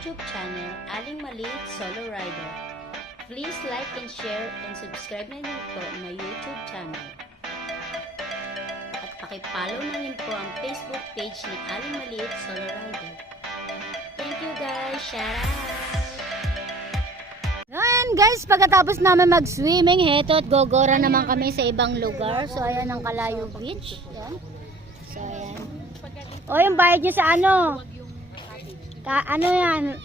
YouTube channel, Aling Maliit Solo Rider. Please like and share and subscribe na din po my YouTube channel. At pakipollow na rin po ang Facebook page ni Aling Maliit Solo Rider. Thank you guys! Shout out! Ayan guys, pagkatapos namin mag-swimming, heto at gogora naman kami sa ibang lugar. So ayan ang Kalayo Beach. Ayan. So ayan. O yung bayad nyo sa ano? Ano yan?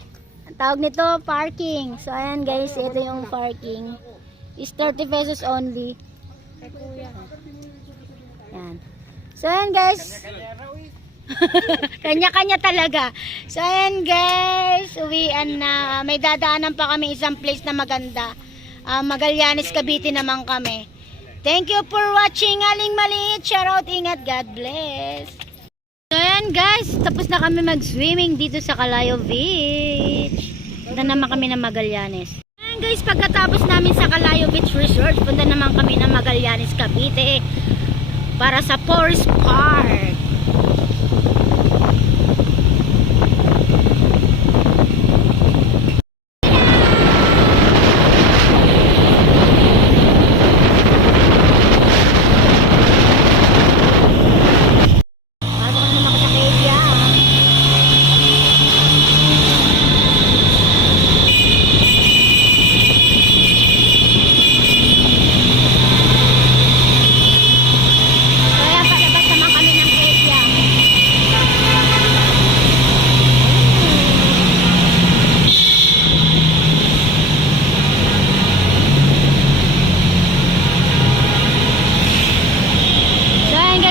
Ang tawag nito, parking. So ayan guys, ito yung parking. Is 30 pesos only. Ayan. So ayan guys. Kanya-kanya talaga. So ayan guys, uwian na. May dadaanan pa kami isang place na maganda. Magallanes, Cavite naman kami. Thank you for watching Aling Maliit. Shout out, ingat, God bless. So ayan guys, tapos na kami mag-swimming dito sa Kalayo Beach. Punta naman kami ng Magallanes. Ayan guys, pagkatapos namin sa Kalayo Beach Resort, punta naman kami ng Magallanes, Cavite para sa Forest Park.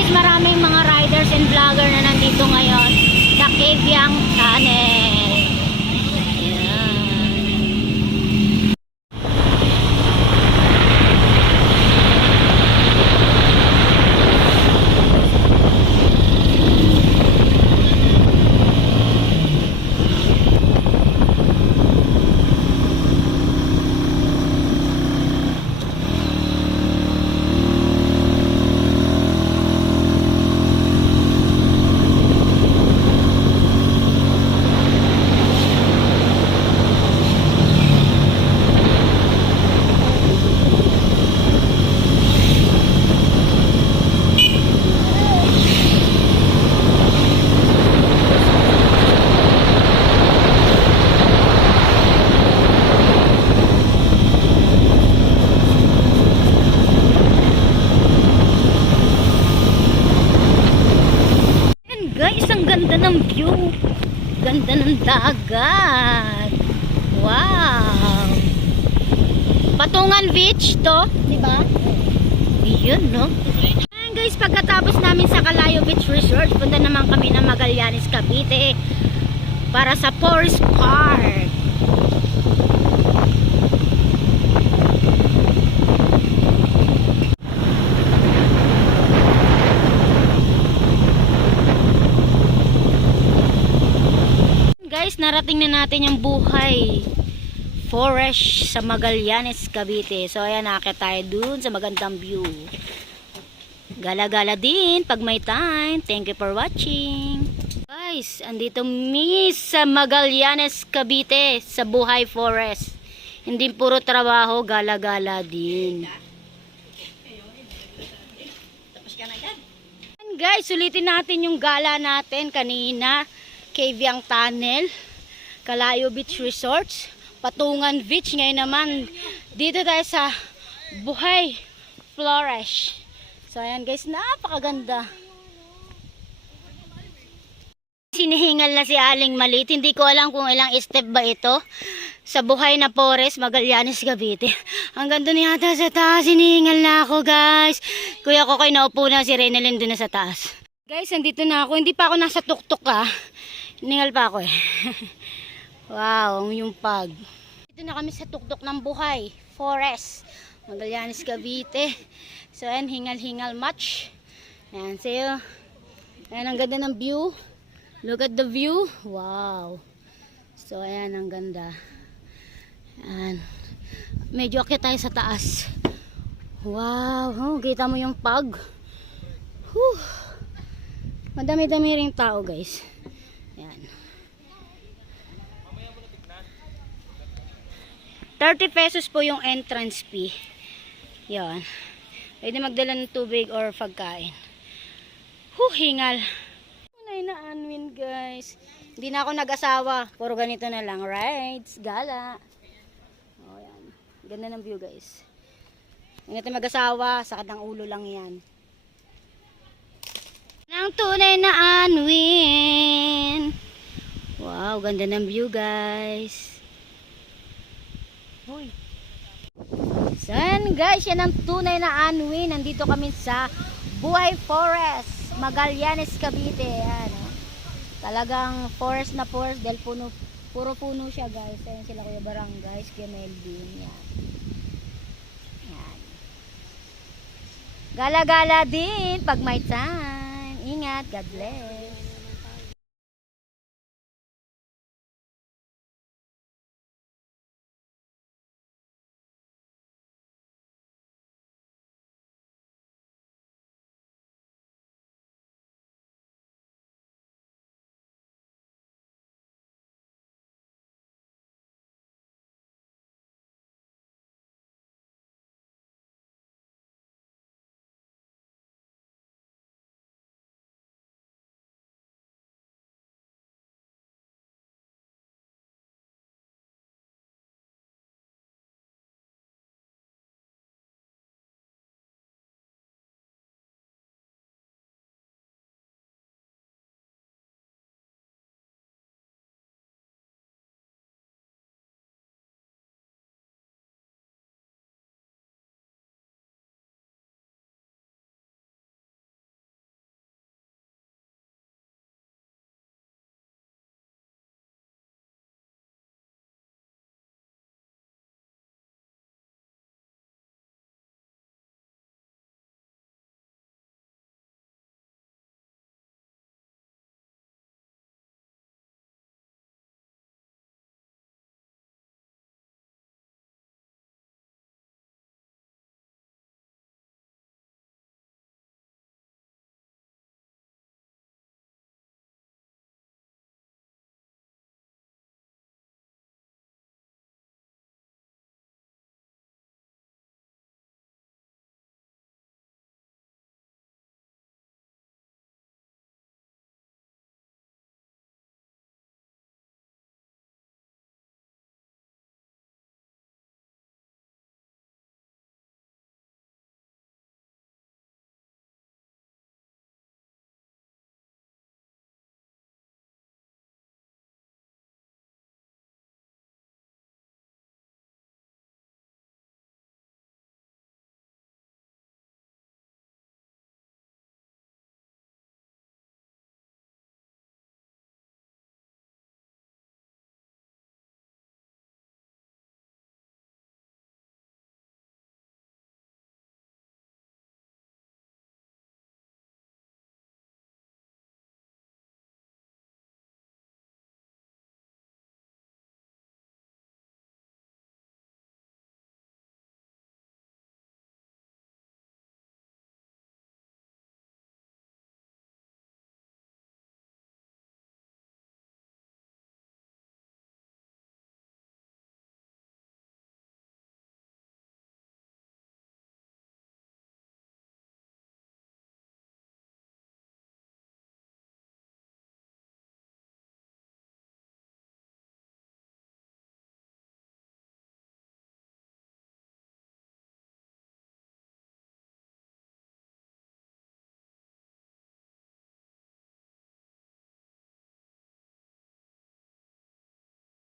Maraming mga riders and vlogger na nandito ngayon sa Kavyang Tunnel. Ayan. Guys, ang ganda ng view. Ganda ng dagat. Wow. Patungan Beach to, di ba? Yun, no? Ayan guys, pagkatapos namin sa Kalayo Beach Resort, punta naman kami ng Magallanes, Cavite para sa Forest Park. Guys, narating na natin yung Buhay Forest sa Magallanes, Cavite. So ayan, nakakita tayo dun sa magandang view. Gala-gala din pag may time. Thank you for watching. Guys, andito sa Magallanes, Cavite sa Buhay Forest. Hindi puro trabaho, gala-gala din. Guys, ulitin natin yung gala natin kanina. Kavyang Tunnel, Kalayo Beach Resorts, Patungan Beach. Ngayon naman, dito tayo sa Buhay Forest. So ayan guys, napakaganda. Sinihingal na si Aling Maliit. Hindi ko alam kung ilang step ba ito. Sa Buhay na Forest, Magallanes, Cavite. Ang ganda niya ata sa taas. Sinihingal na ako guys. Kuya ko kayo naupo na si Renalyn doon na sa taas. Guys, andito na ako. Hindi pa ako nasa tuktok Ningal pa ako eh. Wow, yung pag. Dito na kami sa tuktok ng Buhay Forest, Magallanes, Cavite. So ayan, hingal-hingal much. Ayan, sa'yo. Ayan, ang ganda ng view. Look at the view. Wow. So ayan, ang ganda. Ayan. Medyo akyat tayo sa taas. Wow, oh, kita mo yung pag. Whew. Madami-dami ring tao guys. Yan. 30 pesos po yung entrance fee. Yan. Pwede magdala ng tubig or pagkain. Hingal. Tunay na Anwin, guys. Hindi na ako nag-asawa. Puro ganito na lang. Rides, gala. Oh, yan. Ganda ng view, guys. Hindi natin mag-asawa. Sakit ng ulo lang yan. Nang tunay na Anwin. Wow, ganda ng view, guys. Hoy. San, guys, yan ang tunay na Anwin. Nandito kami sa Buhay Forest, Magallanes, Cavite. Yan, oh. Talagang forest na forest dahil puro puno siya, guys. Ayan sila Kuya Barangay, Kuya Melvin. Yan. Yan. Gala-gala din pag may time. Ingat, God bless.